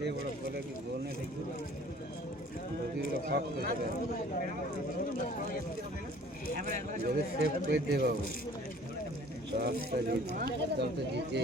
এতে বড় বলে কি গোনে দেখি যদি বড় ফাক করে যদি সেভ করে দে বাবু দশটা জিতে দশটা জিতে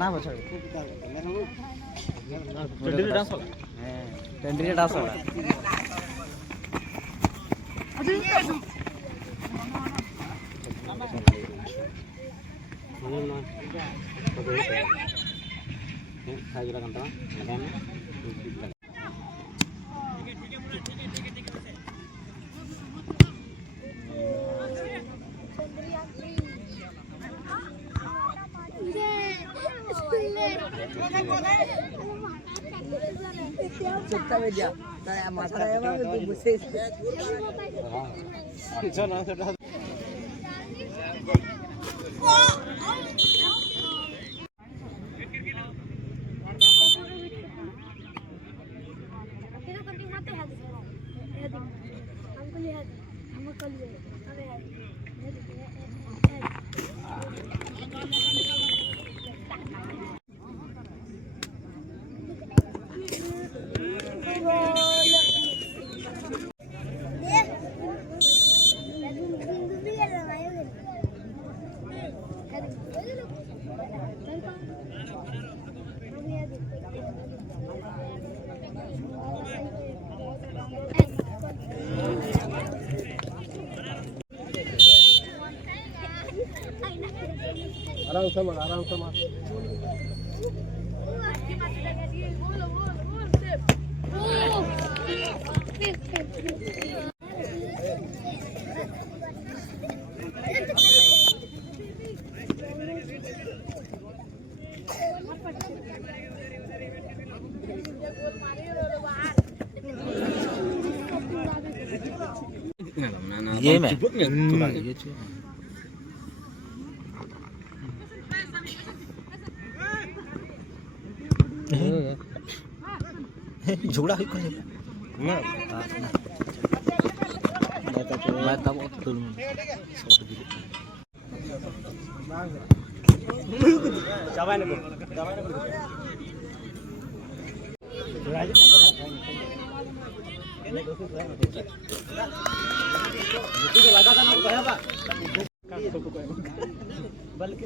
না বছর টেন্ডারে ডান্স হবে হ্যাঁ টেন্ডারে ডান্স হবে খাইজরা কান্তা লাগান চুপটা বেজা তাই মাথা এবার তো বসে কিছু না সেটা आराम से मार ये में झगड़ा हुई कौन ना मैं तब तुल शॉट दी दबाने को राज એને દોસ્તો मुझे लगा था ना गया बा बल्कि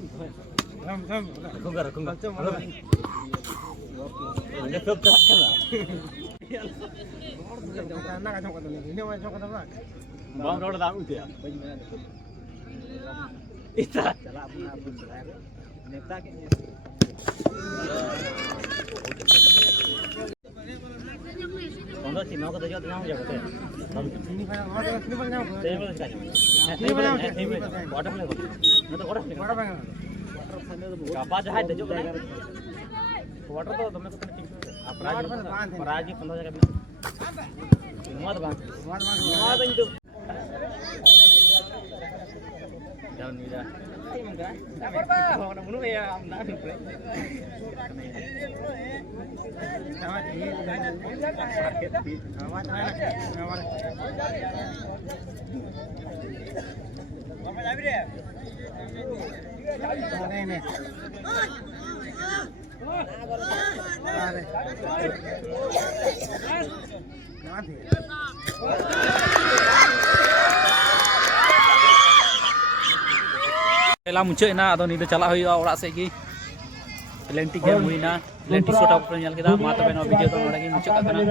रखूंगा ये सब क्या करा ना का चौका नहीं ने मैं चौका ना बम रोड दाम उठे इतना चला अपना नेता के सीमा को दजो नाम जगह ते सेमीफाइनल नाम को सेमीफाइनल का सेमीफाइनल क्वार्टर फाइनल न तो क्वार्टर फाइनल कापा जहां दजो क्वार्टर तो तुमने को ठीक अपराजी 15 जगह मत बांध इंदु डाउन मीरा sabar ba mana bunu ya amna dipre खेला मुचादना अदो नी चला हुआ ओड़ा से की प्लेंटी गेम हुईना प्लेंटी शॉट आउट ᱧᱮᱞ ᱠᱮᱫᱟ ᱢᱟ ᱛᱚᱵᱮ ᱱᱚᱣᱟ ᱵᱷᱤᱰᱤᱭᱳ ᱫᱚ ᱱᱚᱰᱮ ᱜᱮ ᱢᱩᱪᱟᱹᱫ ᱟᱠᱟᱱᱟ।